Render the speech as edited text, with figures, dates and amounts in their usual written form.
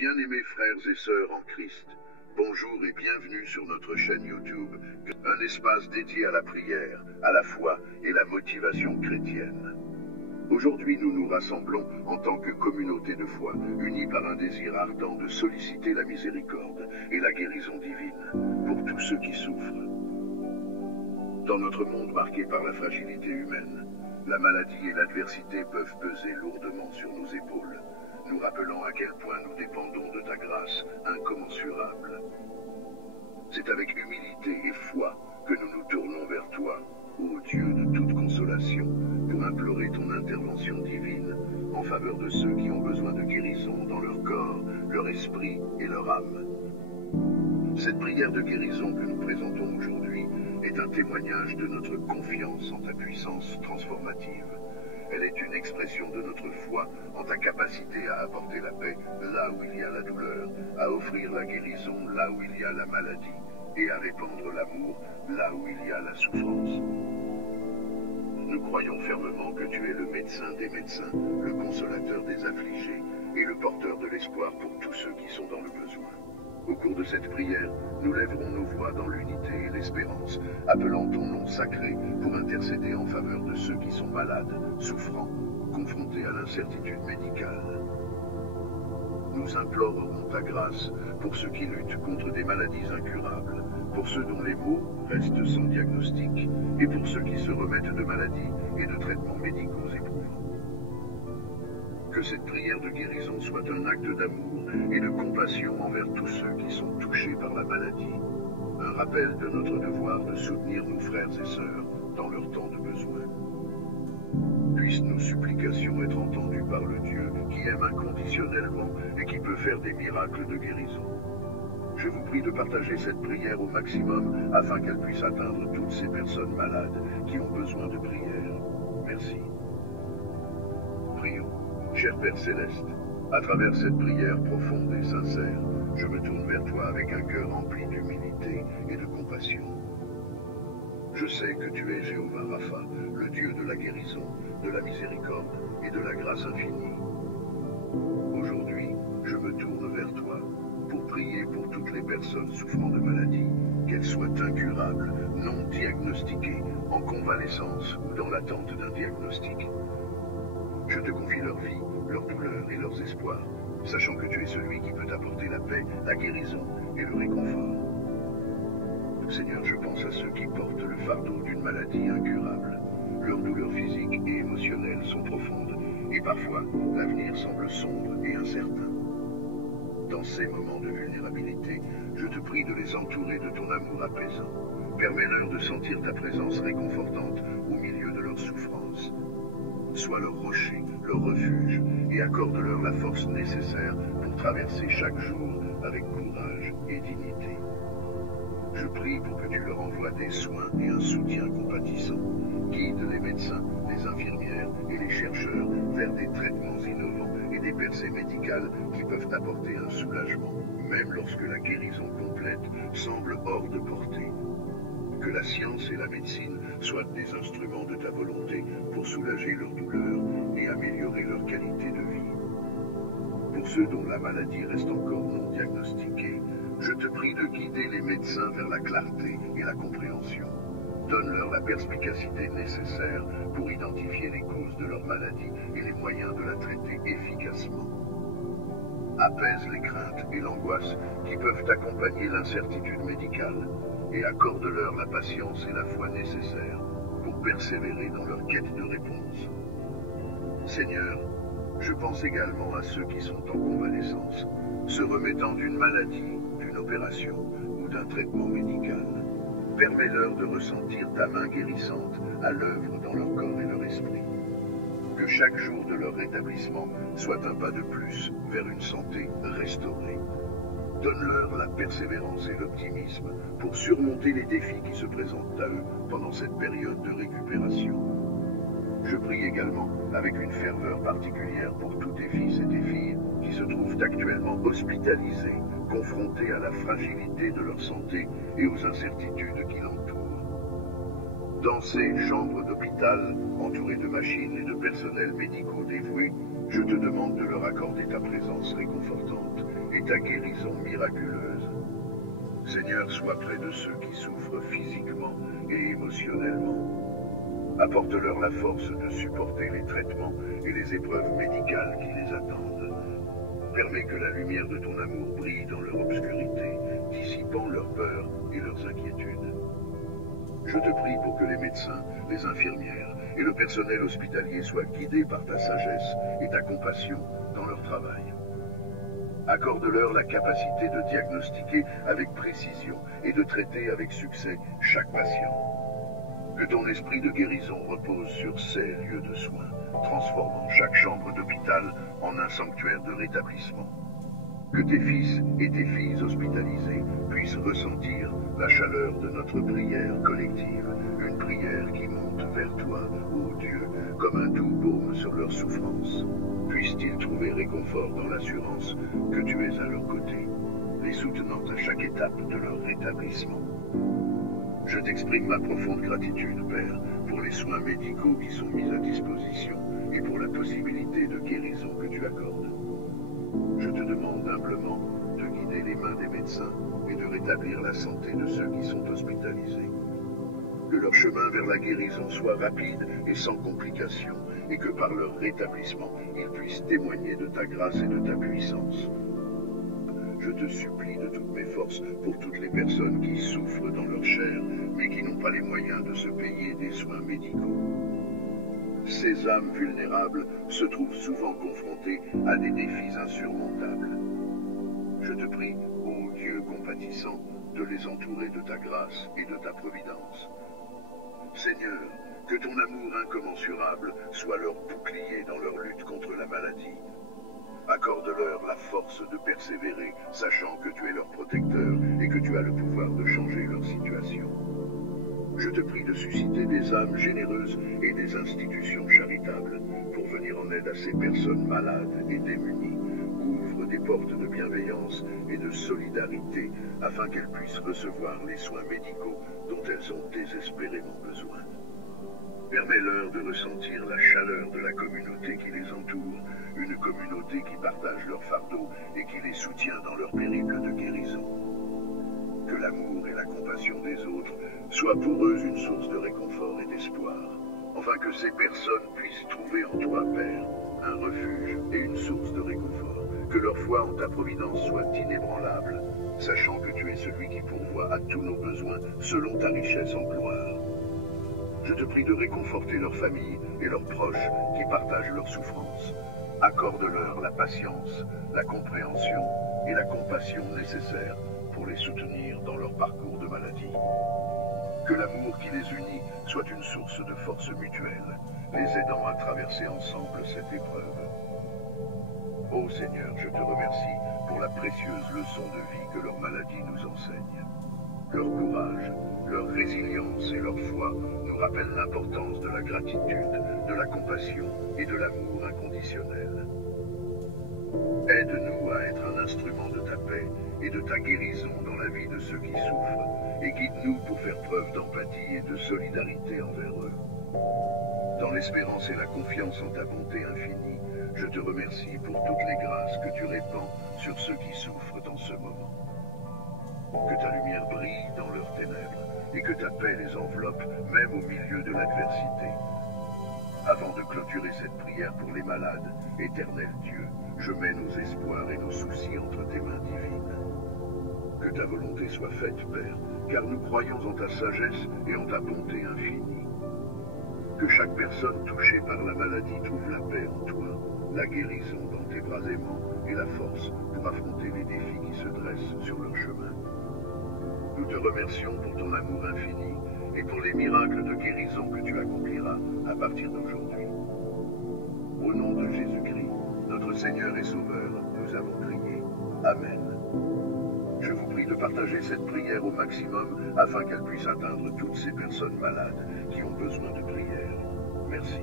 Bien-aimés frères et sœurs en Christ, bonjour et bienvenue sur notre chaîne YouTube, un espace dédié à la prière, à la foi et la motivation chrétienne. Aujourd'hui, nous nous rassemblons en tant que communauté de foi, unis par un désir ardent de solliciter la miséricorde et la guérison divine pour tous ceux qui souffrent. Dans notre monde marqué par la fragilité humaine, la maladie et l'adversité peuvent peser lourdement sur nos épaules, nous rappelant à quel point nous dépendons de ta grâce incommensurable. C'est avec humilité et foi que nous nous tournons vers toi, ô Dieu de toute consolation, pour implorer ton intervention divine en faveur de ceux qui ont besoin de guérison dans leur corps, leur esprit et leur âme. Cette prière de guérison que nous présentons aujourd'hui est un témoignage de notre confiance en ta puissance transformative. Elle est une expression de notre foi en ta capacité à apporter la paix là où il y a la douleur, à offrir la guérison là où il y a la maladie, et à répandre l'amour là où il y a la souffrance. Nous croyons fermement que tu es le médecin des médecins, le consolateur des affligés, et le porteur de l'espoir pour tous ceux qui sont dans le besoin. Au cours de cette prière, nous lèverons nos voix dans l'unité et l'espérance, appelant ton nom sacré pour intercéder en faveur de ceux qui sont malades, souffrants, confrontés à l'incertitude médicale. Nous implorerons ta grâce pour ceux qui luttent contre des maladies incurables, pour ceux dont les maux restent sans diagnostic, et pour ceux qui se remettent de maladies et de traitements médicaux éprouvants. Que cette prière de guérison soit un acte d'amour et de compassion envers tous ceux qui sont touchés par la maladie. Un rappel de notre devoir de soutenir nos frères et sœurs dans leur temps de besoin. Puissent nos supplications être entendues par le Dieu qui aime inconditionnellement et qui peut faire des miracles de guérison. Je vous prie de partager cette prière au maximum afin qu'elle puisse atteindre toutes ces personnes malades qui ont besoin de prière. Merci. Prions. Cher Père Céleste, à travers cette prière profonde et sincère, je me tourne vers toi avec un cœur rempli d'humilité et de compassion. Je sais que tu es Jéhovah Rapha, le Dieu de la guérison, de la miséricorde et de la grâce infinie. Aujourd'hui, je me tourne vers toi pour prier pour toutes les personnes souffrant de maladies, qu'elles soient incurables, non diagnostiquées, en convalescence ou dans l'attente d'un diagnostic. Je te confie leur vie, leurs douleurs et leurs espoirs, sachant que tu es celui qui peut apporter la paix, la guérison et le réconfort. Seigneur, je pense à ceux qui portent le fardeau d'une maladie incurable. Leurs douleurs physiques et émotionnelles sont profondes, et parfois l'avenir semble sombre et incertain. Dans ces moments de vulnérabilité, je te prie de les entourer de ton amour apaisant. Permets-leur de sentir ta présence réconfortante au milieu de leurs souffrances. Sois leur rocher, leur refuge, et accorde-leur la force nécessaire pour traverser chaque jour avec courage et dignité. Je prie pour que tu leur envoies des soins et un soutien compatissant. Guide les médecins, les infirmières et les chercheurs vers des traitements innovants et des percées médicales qui peuvent apporter un soulagement, même lorsque la guérison complète semble hors de portée. Que la science et la médecine soient des instruments de ta volonté pour soulager leurs douleurs et améliorer leur qualité de vie. Pour ceux dont la maladie reste encore non diagnostiquée, je te prie de guider les médecins vers la clarté et la compréhension. Donne-leur la perspicacité nécessaire pour identifier les causes de leur maladie et les moyens de la traiter efficacement. Apaise les craintes et l'angoisse qui peuvent accompagner l'incertitude médicale et accorde-leur la patience et la foi nécessaires pour persévérer dans leur quête de réponse. Seigneur, je pense également à ceux qui sont en convalescence, se remettant d'une maladie, d'une opération ou d'un traitement médical. Permets-leur de ressentir ta main guérissante à l'œuvre dans leur corps et leur esprit. Que chaque jour de leur rétablissement soit un pas de plus vers une santé restaurée. Donne-leur la persévérance et l'optimisme pour surmonter les défis qui se présentent à eux pendant cette période de récupération. Je prie également avec une ferveur particulière pour tous tes fils et tes filles qui se trouvent actuellement hospitalisés, confrontés à la fragilité de leur santé et aux incertitudes qui l'entourent. Dans ces chambres d'hôpital, entourées de machines et de personnels médicaux dévoués, je te demande de leur accorder ta présence réconfortante ta guérison miraculeuse. Seigneur, sois près de ceux qui souffrent physiquement et émotionnellement. Apporte-leur la force de supporter les traitements et les épreuves médicales qui les attendent. Permets que la lumière de ton amour brille dans leur obscurité, dissipant leurs peurs et leurs inquiétudes. Je te prie pour que les médecins, les infirmières et le personnel hospitalier soient guidés par ta sagesse et ta compassion dans leur travail. Accorde-leur la capacité de diagnostiquer avec précision et de traiter avec succès chaque patient. Que ton esprit de guérison repose sur ces lieux de soins, transformant chaque chambre d'hôpital en un sanctuaire de rétablissement. Que tes fils et tes filles hospitalisés puissent ressentir la chaleur de notre prière collective, une prière qui monte vers toi, ô Dieu, comme un doux baume sur leur souffrance. Puissent-ils trouver réconfort dans l'assurance que tu es à leur côté, les soutenant à chaque étape de leur rétablissement. Je t'exprime ma profonde gratitude, Père, pour les soins médicaux qui sont mis à disposition et pour la possibilité de guérison que tu accordes. Je te demande humblement de guider les mains des médecins et de rétablir la santé de ceux qui sont hospitalisés. Que leur chemin vers la guérison soit rapide et sans complications, et que par leur rétablissement, ils puissent témoigner de ta grâce et de ta puissance. Je te supplie de toutes mes forces pour toutes les personnes qui souffrent dans leur chair, mais qui n'ont pas les moyens de se payer des soins médicaux. Ces âmes vulnérables se trouvent souvent confrontées à des défis insurmontables. Je te prie, ô Dieu compatissant, de les entourer de ta grâce et de ta providence. Seigneur, que ton amour incommensurable soit leur bouclier dans leur lutte contre la maladie. Accorde-leur la force de persévérer, sachant que tu es leur protecteur et que tu as le pouvoir de changer leur situation. Je te prie de susciter des âmes généreuses et des institutions charitables pour venir en aide à ces personnes malades et démunies. Ouvre des portes de bienveillance et de solidarité afin qu'elles puissent recevoir les soins médicaux dont elles ont désespérément besoin. Permets-leur de ressentir la chaleur de la communauté qui les entoure, une communauté qui partage leur fardeau et qui les soutient dans leur périple de guérison. Que l'amour et la compassion des autres soient pour eux une source de réconfort et d'espoir, afin que ces personnes puissent trouver en toi, Père, un refuge et une source de réconfort. Que leur foi en ta providence soit inébranlable, sachant que tu es celui qui pourvoit à tous nos besoins selon ta richesse en gloire. Je te prie de réconforter leurs familles et leurs proches qui partagent leurs souffrances. Accorde-leur la patience, la compréhension et la compassion nécessaires pour les soutenir dans leur parcours de maladie. Que l'amour qui les unit soit une source de force mutuelle, les aidant à traverser ensemble cette épreuve. Ô Seigneur, je te remercie pour la précieuse leçon de vie que leur maladie nous enseigne. Leur courage, leur résilience et leur foi nous rappellent l'importance de la gratitude, de la compassion et de l'amour inconditionnel. Aide-nous à être un instrument de ta paix et de ta guérison dans la vie de ceux qui souffrent, et guide-nous pour faire preuve d'empathie et de solidarité envers eux. Dans l'espérance et la confiance en ta bonté infinie, je te remercie pour toutes les grâces que tu répands sur ceux qui souffrent dans ce moment. Que ta lumière brille dans leurs ténèbres et que ta paix les enveloppe, même au milieu de l'adversité. Avant de clôturer cette prière pour les malades, éternel Dieu, je mets nos espoirs et nos soucis entre tes mains divines. Que ta volonté soit faite, Père, car nous croyons en ta sagesse et en ta bonté infinie. Que chaque personne touchée par la maladie trouve la paix en toi, la guérison dans tes bras aimants et la force pour affronter les défis qui se dressent sur leur chemin. Nous te remercions pour ton amour infini et pour les miracles de guérison que tu accompliras à partir d'aujourd'hui. Au nom de Jésus-Christ, notre Seigneur et Sauveur, nous avons prié. Amen. Je vous prie de partager cette prière au maximum afin qu'elle puisse atteindre toutes ces personnes malades qui ont besoin de prière. Merci.